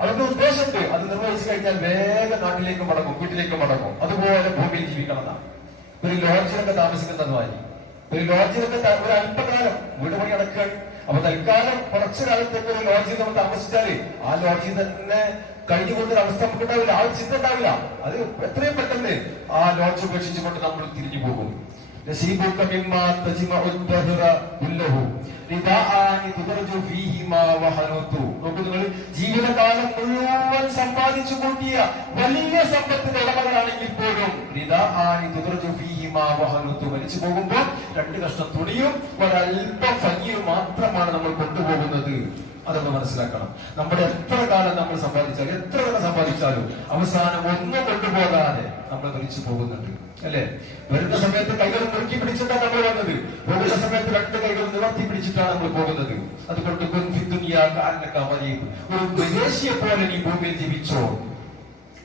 അവരുടെ ഉദ്ദേശമുണ്ട്. അത് നിർവഹിച്ചു കഴിഞ്ഞാൽ വേഗം നാട്ടിലേക്ക് മടങ്ങും, വീട്ടിലേക്ക് മടങ്ങും. അതുപോലെ ഭൂമിയിൽ ജീവിക്കണം. ഒരു ലോഡ്ജിലൊക്കെ താമസിക്കുന്നതുമായി ഒരു ലോഡ്ജിലൊക്കെ ഒരു അല്പകാലം വീട് പണി നടക്കുകയാണ്. അപ്പൊ തൽക്കാലം കുറച്ചു കാലത്തേക്ക് ഒരു ലോഡ്ജിൽ നമ്മൾ താമസിച്ചാല് ആ ലോഡ്ജിൽ തന്നെ കഴിഞ്ഞുകൊണ്ടൊരു അവസ്ഥ നമുക്ക് ഉണ്ടാവില്ല, ആ ചിന്ത ഉണ്ടാവില്ല. അത് എത്രയും പെട്ടെന്ന് ആ ലോഡ്ജ് ഉപേക്ഷിച്ചുകൊണ്ട് നമ്മൾ തിരിഞ്ഞു പോകും. ജീവിതകാലം മുഴുവൻ സമ്പാദിച്ചു കൂട്ടിയ വലിയ സമ്പത്തിന്റെ ഉടമകളാണെങ്കിൽ പോലും മരിച്ചു പോകുമ്പോൾ 2 കഷ്ണം തുണിയും ഒരല്പം ഭംഗിയും മാത്രമാണ് നമ്മൾ കൊണ്ടുപോകുന്നത്. അതൊന്ന് മനസ്സിലാക്കണം. നമ്മുടെ എത്ര കാലം നമ്മൾ സമ്പാദിച്ചാലും എത്ര കാലം സമ്പാദിച്ചാലും അവസാനം ഒന്നും കൊണ്ടുപോകാതെ നമ്മൾ മരിച്ചു പോകുന്നുണ്ട്, അല്ലെ? വരുന്ന സമയത്ത് കൈകൾ മുറുക്കി പിടിച്ചിട്ടാണ് നമ്മൾ വന്നത്, പോകുന്ന സമയത്ത് 2 കൈകൾ നിവർത്തി പിടിച്ചിട്ടാണ് നമ്മൾ പോകുന്നത്. അതുകൊണ്ട് ഒരു വിദേശിയെ പോലെ നീ ഭൂമിയിൽ ജീവിച്ചോ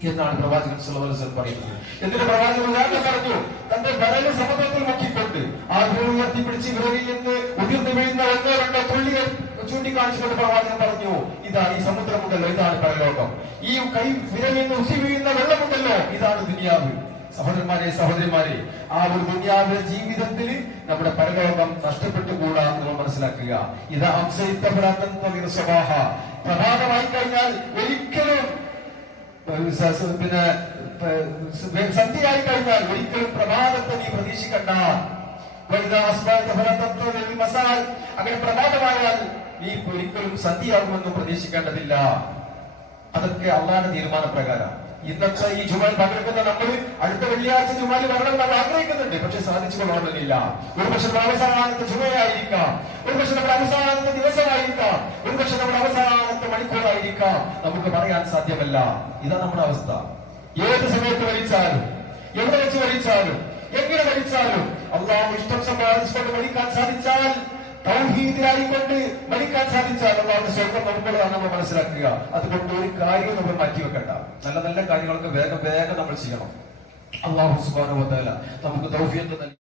എന്നാണ് പ്രവാചകൻ സല്ലല്ലാഹു അലൈഹി വസല്ലം പറയുന്നത്. എന്നിട്ട് പ്രവാചകൻ ഉദാഹരണം പറഞ്ഞു, തന്റെ വിരല് സമുദ്രത്തിൽ മുക്കിക്കൊണ്ട് ആ വിരൽ ഉയർത്തിപ്പിടിച്ച് വിരലിൽ നിന്ന് ഉതിർന്നു വീഴുന്ന 1-2 തുള്ളികൾ ചൂണ്ടിക്കാണിച്ചുകൊണ്ട് പ്രവാചകൻ പറഞ്ഞു, ഇതാ ഈ സമുദ്രമുണ്ടല്ലോ, ഇതാണ് പരലോകം. ഈ കൈ വിരലിൽ നിന്ന് ഉസി വീഴുന്ന വെള്ളമുണ്ടല്ലോ, ഇതാണ് ദുനിയാവ്. സഹോദരന്മാരെ, സഹോദരിമാരെ, ആ ഒരു ദുനിയാവിലെ ജീവിതത്തിൽ നമ്മുടെ പരലോകം നഷ്ടപ്പെട്ടുകൂടാ നമ്മൾ മനസ്സിലാക്കുക. ഇതാ പ്രഭാതമായി കഴിഞ്ഞാൽ ഒരിക്കലും സന്ധ്യയായി കഴിഞ്ഞാൽ ഒരിക്കലും പ്രഭാതത്തെ നീ പ്രതീക്ഷിക്കണ്ട. അങ്ങനെ പ്രഭാതമായാൽ നീ ഒരിക്കലും സന്ധ്യയാകുമെന്നും പ്രതീക്ഷിക്കേണ്ടതില്ല. അതൊക്കെ അള്ളാഹുവിന്റെ തീരുമാനപ്രകാരം. ഇന്നത്തെ ഈ ജുമാൽ പങ്കെടുക്കുന്ന നമ്മൾ അടുത്ത വെള്ളിയാഴ്ച ജുമാലിൽ വരണം നമ്മൾ ആഗ്രഹിക്കുന്നുണ്ട്, പക്ഷെ സാധിച്ചു കൊള്ളണമെന്നില്ല. ഒരുപക്ഷെ നമ്മുടെ അവസാനത്തെ ജുമയായിരിക്കാം, ഒരുപക്ഷെ നമ്മുടെ അവസാനത്തെ ദിവസമായിരിക്കാം, ഒരുപക്ഷെ നമ്മുടെ അവസാനത്തെ മണിക്കൂറായിരിക്കാം, നമുക്ക് പറയാൻ സാധ്യമല്ല. ഇതാ നമ്മുടെ അവസ്ഥ. ഏത് സമയത്ത് മരിച്ചാലും, എവിടെ വെച്ച് മരിച്ചാലും, എങ്ങനെ മരിച്ചാലും അള്ളാഹു ഇഷ്ടം സമ്പാദിച്ചുകൊണ്ട് മരിക്കാൻ സാധിച്ചാൽ, തൗഹീദിലായിക്കൊണ്ട് മരിക്കാൻ സാധിച്ചാൽ അള്ളാഹുവിന്റെ സ്വർഗം നമുക്കുള്ളതാണ് നമ്മൾ മനസ്സിലാക്കുക. അതുകൊണ്ട് ഒരു കാര്യം നമ്മൾ മാറ്റിവെക്കണ്ട. നല്ല നല്ല കാര്യങ്ങളൊക്കെ വേഗം വേഗം നമ്മൾ ചെയ്യണം. അല്ലാഹു സുബ്ഹാനഹു വ തആല നമുക്ക് തൗഫീഖ് നൽകി.